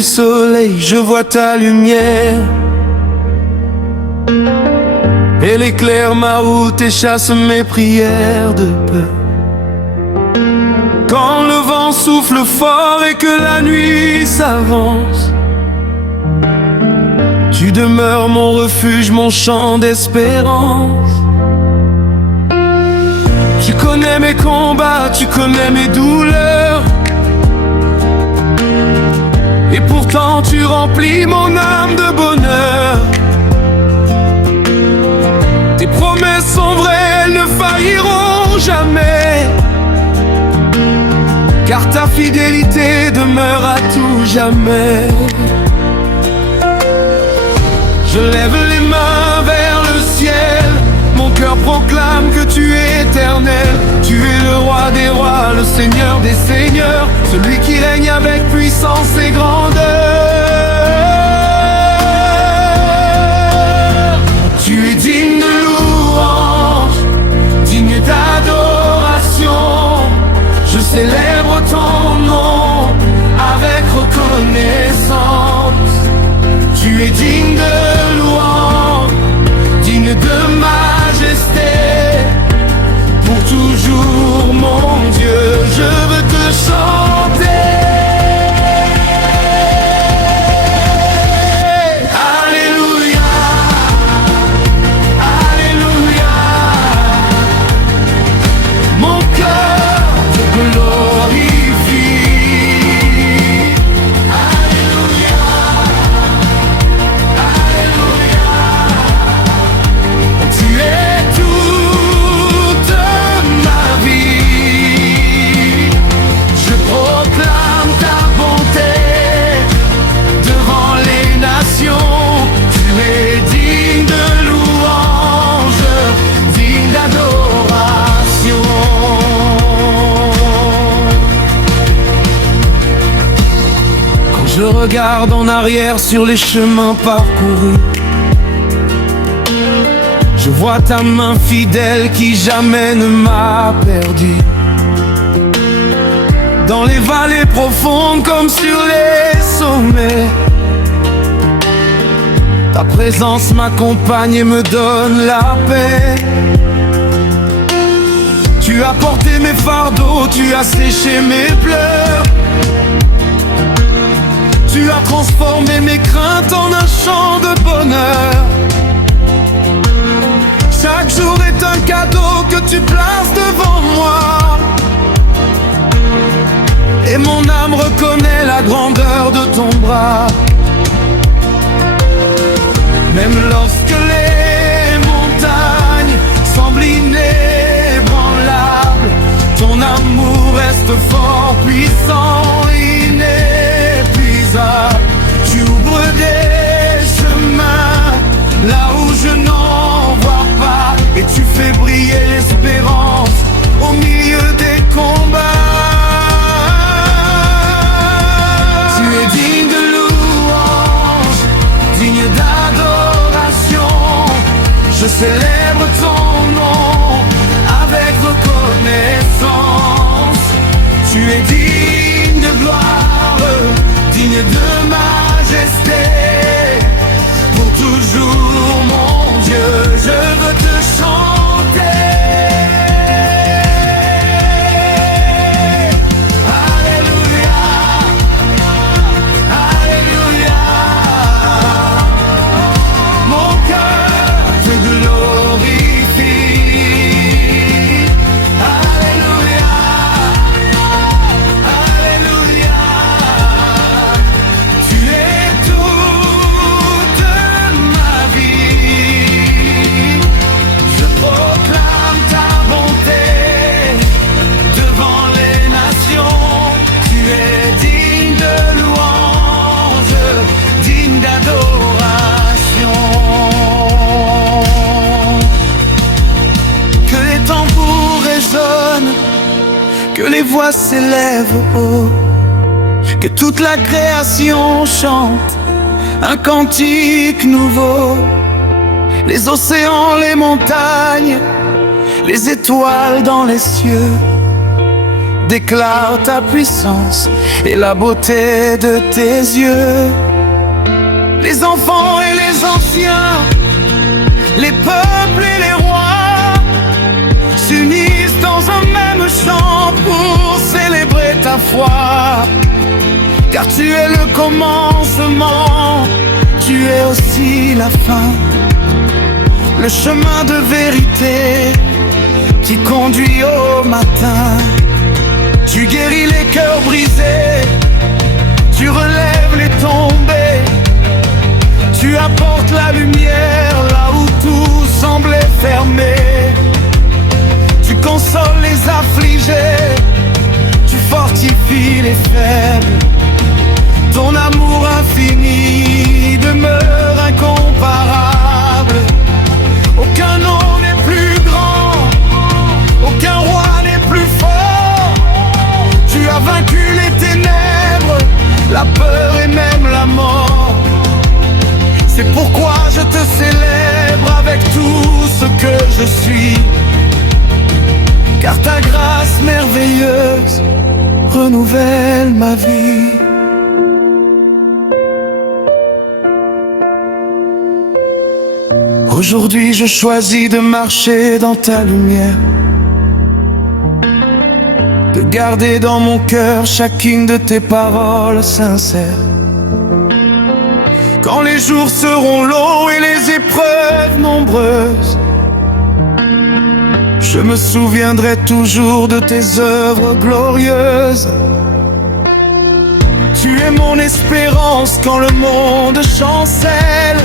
du soleil, je vois ta lumière. Elle éclaire ma route et chasse mes prières de peur. Quand le vent souffle fort et que la nuit s'avance, tu demeures mon refuge, mon champ d'espérance. Tu connais mes combats, tu connais mes douleurs, et pourtant tu remplis mon âme de bonheur. Tes promesses sont vraies, elles ne failliront jamais, car ta fidélité demeure à tout jamais. Je lève les mains vers le ciel, mon cœur proclame que tu es éternel. Tu es le roi des rois, le seigneur des seigneurs, celui qui règne avec puissance et grandeur. Tu es digne de louange, digne d'adoration. Je célèbre ton nom avec reconnaissance. Tu es digne de louange, digne de majesté. Pour toujours, mon Dieu, je veux te chanter. Alléluia, Alléluia. Mon cœur te glorifie. Alléluia, Alléluia. Tu es toute ma vie. Je proclame ta bonté devant les nations. Tu es digne de louange, digne d'adoration. Quand je regarde en arrière sur les chemins parcourus, je vois ta main fidèle qui jamais ne m'a perdu. Dans les vallées profondes comme sur les sommets, ta présence m'accompagne et me donne la paix. Tu as porté mes fardeaux, tu as séché mes pleurs. Tu as transformé mes craintes en un chant de bonheur. Chaque jour est un cadeau que tu places devant moi, et mon âme reconnaît la grandeur de ton bras. Même lorsque les montagnes semblent inébranlables, ton amour reste fort, puissant, inépuisable. Tu ouvres des chemins là où je n'en vois pas, et tu fais briller l'espérance au milieu des combats. Tu es digne de louange, digne d'adoration. Je célèbre ton nom avec reconnaissance. Tu es digne de gloire, digne de majesté. Pour toujours, mon Dieu, je veux te chanter. Alléluia, Alléluia. Mon cœur te glorifie. Alléluia, Alléluia. Tu es toute ma vie. Je proclame ta bonté devant les nations. Tu es digne de louange, digne d'adoration. Que les tambours résonnent, que les voix s'élèvent haut, que toute la création chante un cantique nouveau. Les océans, les montagnes, les étoiles dans les cieux déclare ta puissance et la beauté de tes yeux. Les enfants et les anciens, les peuples et les rois s'unissent dans un même chant pour célébrer ta foi. Car tu es le commencement, tu es aussi la fin, le chemin de vérité qui conduit au matin. Tu guéris les cœurs brisés, tu relèves les tombés, tu apportes la lumière là où tout semblait fermé. Tu consoles les affligés, tu fortifies les faibles. Ton amour infini demeure incomparable. Aucun nom n'est plus grand, aucun roi n'est plus fort. Tu as vaincu les ténèbres, la peur et même la mort. C'est pourquoi je te célèbre avec tout ce que je suis. Car ta grâce merveilleuse renouvelle ma vie. Aujourd'hui je choisis de marcher dans ta lumière, de garder dans mon cœur chacune de tes paroles sincères. Quand les jours seront longs et les épreuves nombreuses, je me souviendrai toujours de tes œuvres glorieuses. Tu es mon espérance quand le monde chancelle,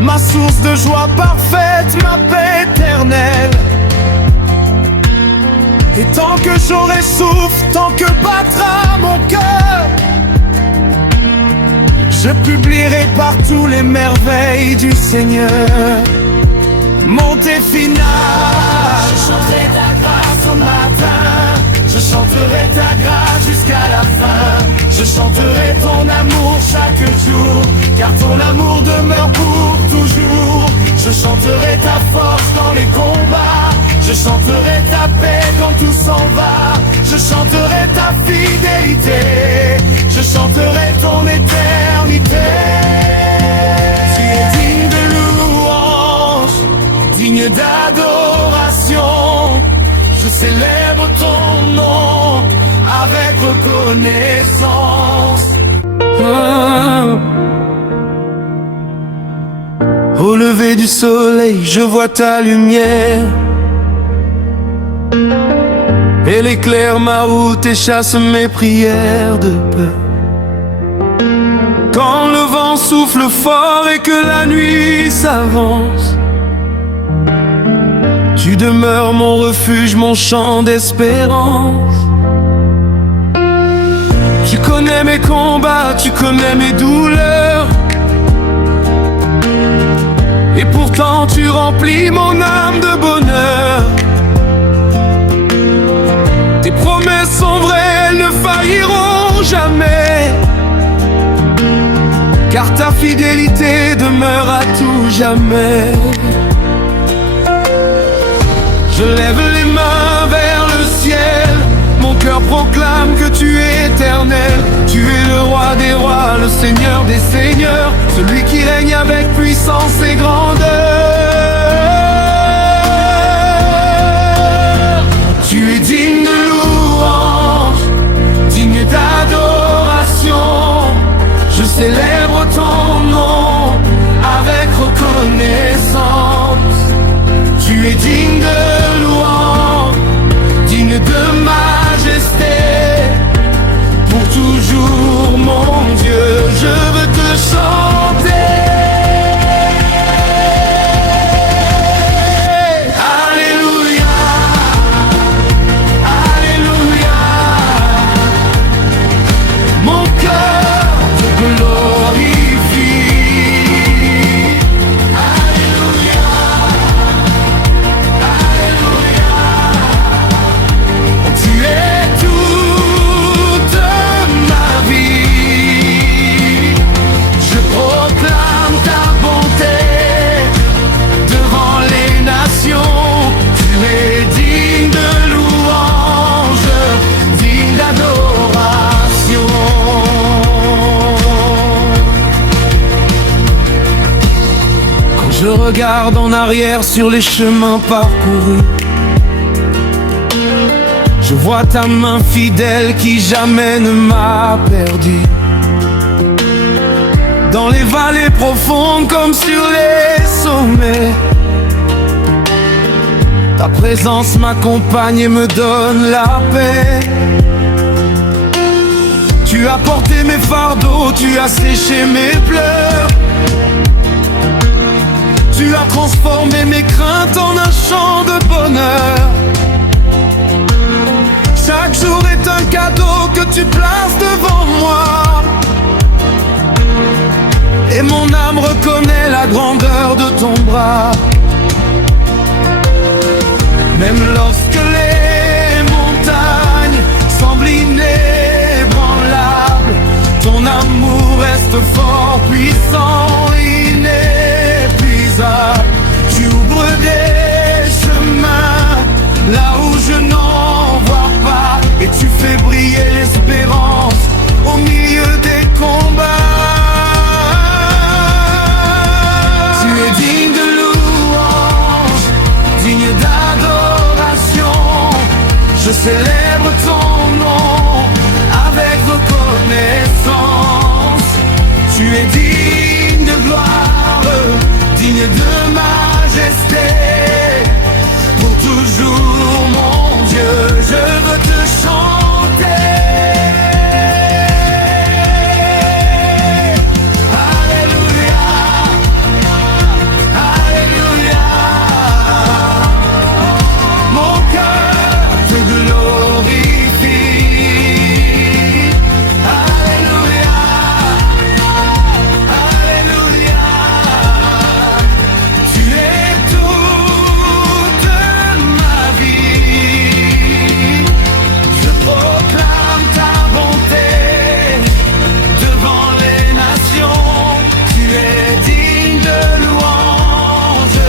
ma source de joie parfaite, ma paix éternelle. Et tant que j'aurai souffle, tant que battra mon cœur, je publierai partout les merveilles du Seigneur. Montée finale, je chanterai ta grâce au matin, je chanterai ta grâce jusqu'à la fin. Je chanterai ton amour chaque jour, car ton amour demeure pour toujours. Je chanterai ta force dans les combats, je chanterai ta paix quand tout s'en va. Je chanterai ta fidélité, je chanterai ton éternité. Tu es digne de louange, digne d'adoration. Je célèbre ton nom avec reconnaissance. Au lever du soleil, je vois ta lumière. Elle éclaire ma route et chasse mes prières de peur. Quand le vent souffle fort et que la nuit s'avance, tu demeures mon refuge, mon champ d'espérance. Tu connais mes combats, tu connais mes douleurs, et pourtant tu remplis mon âme de bonheur. Tes promesses sont vraies, elles ne failliront jamais, car ta fidélité demeure à tout jamais. Je lève les mains vers le ciel, mon cœur proclame que tu es éternel. Tu es le roi des rois, le seigneur des seigneurs, celui qui règne avec puissance et grandeur. Tu es digne de louange, digne d'adoration. Je célèbre ton nom avec reconnaissance. Tu es digne de louange, regarde en arrière sur les chemins parcourus. Je vois ta main fidèle qui jamais ne m'a perdu. Dans les vallées profondes comme sur les sommets, ta présence m'accompagne et me donne la paix. Tu as porté mes fardeaux, tu as séché mes pleurs. Tu as transformé mes craintes en un chant de bonheur. Chaque jour est un cadeau que tu places devant moi. Et mon âme reconnaît la grandeur de ton bras. Même lorsque les montagnes semblent inébranlables, ton amour reste fort, puissant, inépuisable. Tu ouvres des chemins là où je n'en vois pas, et tu fais briller l'espérance au milieu des combats. Tu es digne de louange, digne d'adoration. Je célèbre ton nom avec reconnaissance. Tu es digne de gloire, digne de majesté. Pour toujours, mon Dieu, je veux te chanter. Alléluia, Alléluia. Mon cœur te glorifie. Alléluia, Alléluia. Tu es toute ma vie. Je proclame ta bonté devant les nations. Tu es digne de louange,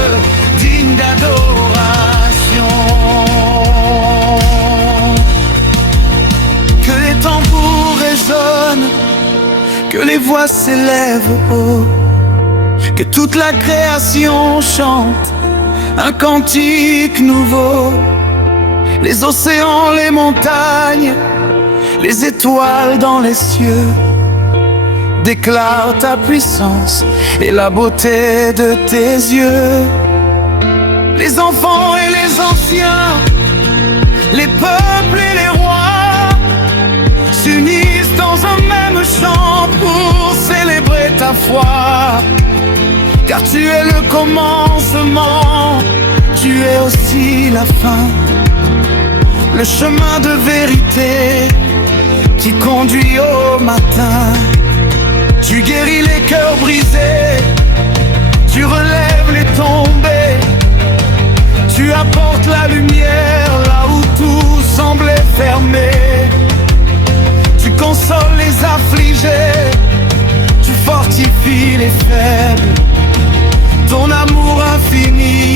digne d'adoration. Que les tambours résonnent, que les voix s'élèvent haut, que toute la création chante un cantique nouveau. Les océans, les montagnes, les étoiles dans les cieux déclarent ta puissance et la beauté de tes yeux. Les enfants et les anciens, les peuples et les rois s'unissent dans un même chant pour célébrer ta foi. Car tu es le commencement, tu es aussi la fin, le chemin de vérité qui conduit au matin. Tu guéris les cœurs brisés, tu relèves les tombés, tu apportes la lumière là où tout semblait fermé. Tu consoles les affligés, tu fortifies les faibles. Ton amour infini